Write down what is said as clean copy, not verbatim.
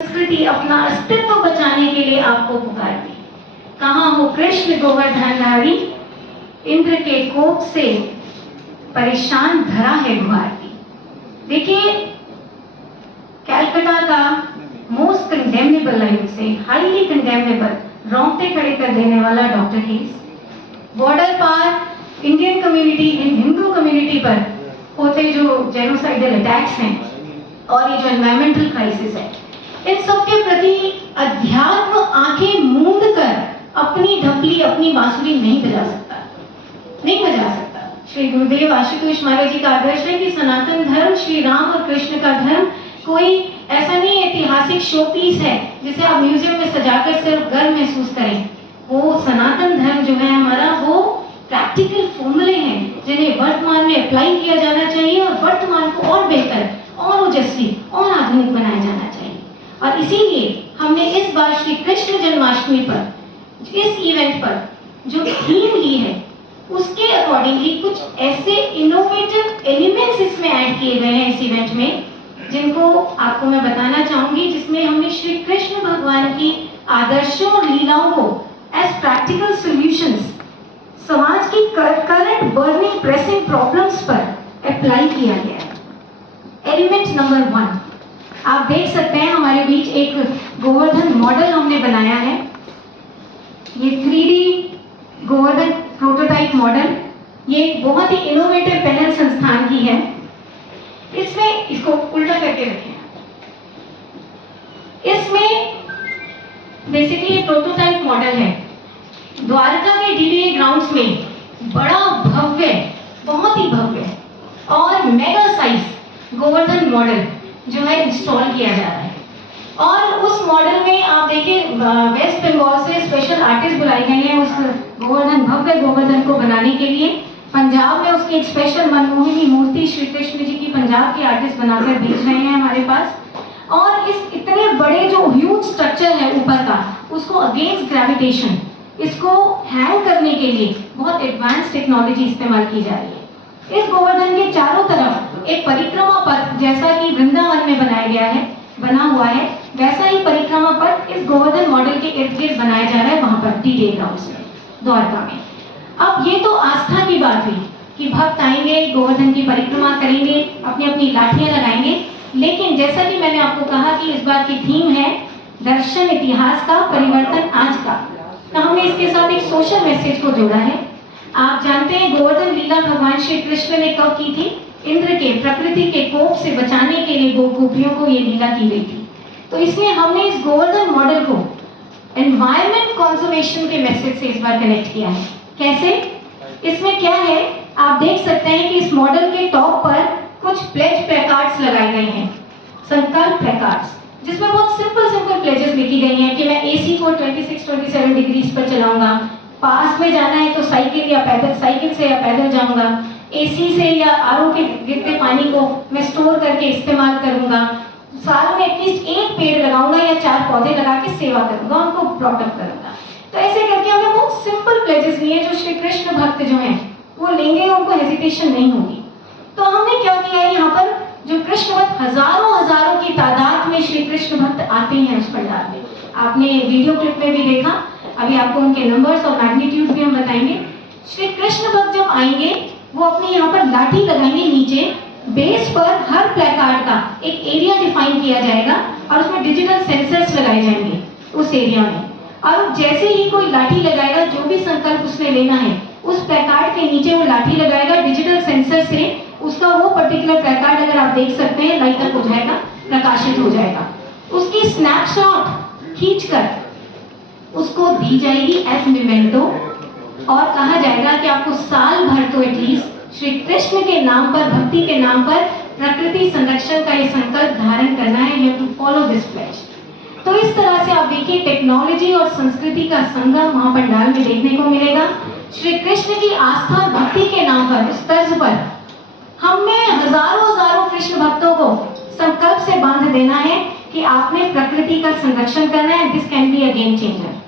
संस्कृति अपना अस्तित्व बचाने के लिए आपको पुकारती। कहाँ हो कृष्ण गोवर्धन नारी, इंद्र के कोप से परेशान धरा है गुहारती। देखिए, कैलकाटा का most condemnable, I would say highly condemnable, रोंगटे खड़े कर देने वाला डॉक्टर केस, बॉर्डर पार इंडियन कम्युनिटी, हिंदू कम्युनिटी पर होते जो जेनोसाइडल अटैक्स हैं और ये जो एनवायरमेंटल क्राइसिस है, इन सब के प्रति अध्यात्म आंखें मूंद कर अपनी ढपली, अपनी बांसुरी नहीं बजा सकता, नहीं बजा सकता। श्री गुरुदेव आशुतोष महाराज जी का आदर्श है कि सनातन धर्म, श्री राम और कृष्ण का धर्म कोई ऐसा नहीं ऐतिहासिक शो पीस है जिसे आप म्यूजियम में सजाकर सिर्फ गर्व महसूस करें। वो सनातन धर्म जो है हमारा, वो प्रैक्टिकल फॉर्मूले हैं जिन्हें वर्तमान में अप्लाई किया जाना चाहिए और वर्तमान को और बेहतर, और ओजस्वी और आधुनिक बनाया जाना चाहिए। और इसीलिए हमने इस बार श्री कृष्ण जन्माष्टमी पर, इस इवेंट पर जो थीम ली है उसके अकॉर्डिंगली कुछ ऐसे इनोवेटिव एलिमेंट्स इसमें ऐड किए गए हैं इस इवेंट में, जिनको आपको मैं बताना चाहूंगी, जिसमें हमने श्री कृष्ण भगवान की आदर्शों और लीलाओं को एज प्रैक्टिकल सॉल्यूशंस समाज की करंट बर्निंग प्रेसिंग प्रॉब्लम्स पर अप्लाई किया गया है। एलिमेंट नंबर 1, आप देख सकते हैं हमारे बीच एक गोवर्धन मॉडल हमने बनाया है। ये 3D गोवर्धन प्रोटोटाइप मॉडल, ये एक बहुत ही इनोवेटिव पहल संस्थान की है। इसमें, इसको उल्टा करके रखें, इसमें बेसिकली एक प्रोटोटाइप मॉडल है। द्वारका के डीडीए ग्राउंड्स में बड़ा भव्य, बहुत ही भव्य और मेगा साइज गोवर्धन मॉडल जो है इंस्टॉल किया जा रहा है। और उस मॉडल में आप देखिए वेस्ट बंगाल से स्पेशल आर्टिस्ट बुलाए गए हैं उस गोवर्धन, भव्य गोवर्धन को बनाने के लिए। पंजाब में उसकी एक स्पेशल मनमोहिनी मूर्ति श्री कृष्ण जी की पंजाब के आर्टिस्ट बनाकर भेज रहे हैं हमारे पास। और इस इतने बड़े जो ह्यूज स्ट्रक्चर है ऊपर का, उसको अगेंस्ट ग्रेविटेशन, इसको हैंग करने के लिए बहुत एडवांस टेक्नोलॉजी इस्तेमाल की जा रही है। इस गोवर्धन के चारों तरफ एक परिक्रमा पथ, जैसा कि वृंदावन में बनाया गया है, बना हुआ है, वैसा ही परिक्रमा पथ इस गोवर्धन मॉडल के इर्द गिर्द बनाया जा रहा है वहां पर डीडीए ग्राउंड्स में, द्वारका में। अब ये तो आस्था की बात हुई कि भक्त आएंगे, गोवर्धन की परिक्रमा करेंगे, अपनी अपनी लाठियां लगाएंगे। लेकिन जैसा कि मैंने आपको कहा कि इस बार की थीम है दर्शन इतिहास का, परिवर्तन आज का, तो हमने इसके साथ एक सोशल मैसेज को जोड़ा है। आप जानते हैं गोवर्धन लीला भगवान श्री कृष्ण ने कब की थी? इंद्र के, प्रकृति के कोप से बचाने के लिए गोपियों को ये लीला की गई थी। तो इसलिए हमने इस गोवर्धन मॉडल को एनवायरमेंट कंजर्वेशन के मैसेज से इस बार कनेक्ट किया है। कैसे? इसमें क्या है, आप देख सकते हैं कि इस मॉडल के टॉप पर कुछ प्लेज प्लेकार्ड्स लगाए गए हैं, संकल्प प्लेकार्ड्स, जिसमें बहुत सिंपल प्लेजेस लिखी गई हैं कि मैं एसी को 26-27 डिग्रीज पर चलाऊंगा, पास में जाना है तो साइकिल या पैदल, साइकिल से या पैदल जाऊंगा, एसी से या आरओ के गिरते पानी को मैं स्टोर करके इस्तेमाल करूंगा, साल में एटलीस्ट एक पेड़ लगाऊंगा या 4 पौधे लगा के सेवा करूंगा, उनको प्रोटेक्ट करूंगा। तो ऐसे करके हमने बहुत सिंपल प्लेजेस लिए जो श्री कृष्ण भक्त जो हैं वो लेंगे, उनको हेजिटेशन नहीं होगी। तो हमने क्या किया है, यहाँ पर जो कृष्ण भक्त हजारों की तादाद में श्री कृष्ण भक्त आते हैं उस पंडाल में, आपने वीडियो क्लिप में भी देखा, अभी आपको उनके नंबर्स और मैग्नीट्यूड भी हम बताएंगे। श्री कृष्ण भक्त जब आएंगे वो अपनी यहाँ पर लाठी लगाएंगे, नीचे बेस पर हर प्लेकार्ड का एक एरिया डिफाइन किया जाएगा और उसमें डिजिटल सेंसर्स लगाए जाएंगे उस एरिया में। और जैसे ही कोई लाठी लगाएगा, जो भी संकल्प उसने लेना है, उस प्लेकार्ड के नीचे वो लाठी लगाएगा, डिजिटल सेंसर से उसका वो पर्टिकुलर प्लेकार्ड, अगर आप देख सकते हैं, लाइट अप हो जाएगा, प्रकाशित हो जाएगा। उसकी स्नैपशॉट खींचकर उसको दी जाएगी एज मेमेंटो, और कहा जाएगा कि आपको साल भर तो एटलीस्ट श्री कृष्ण के नाम पर, भक्ति के नाम पर प्रकृति संरक्षण का ये संकल्प धारण करना है। You have to follow this pledge. तो इस तरह से आप देखिए टेक्नोलॉजी और संस्कृति का संगम वहां पंडाल में देखने को मिलेगा। श्री कृष्ण की आस्था और भक्ति के नाम पर, इस तर्ज पर हमने हजारों कृष्ण भक्तों को संकल्प से बांध देना है कि आपने प्रकृति का संरक्षण करना है। This can be a game changer.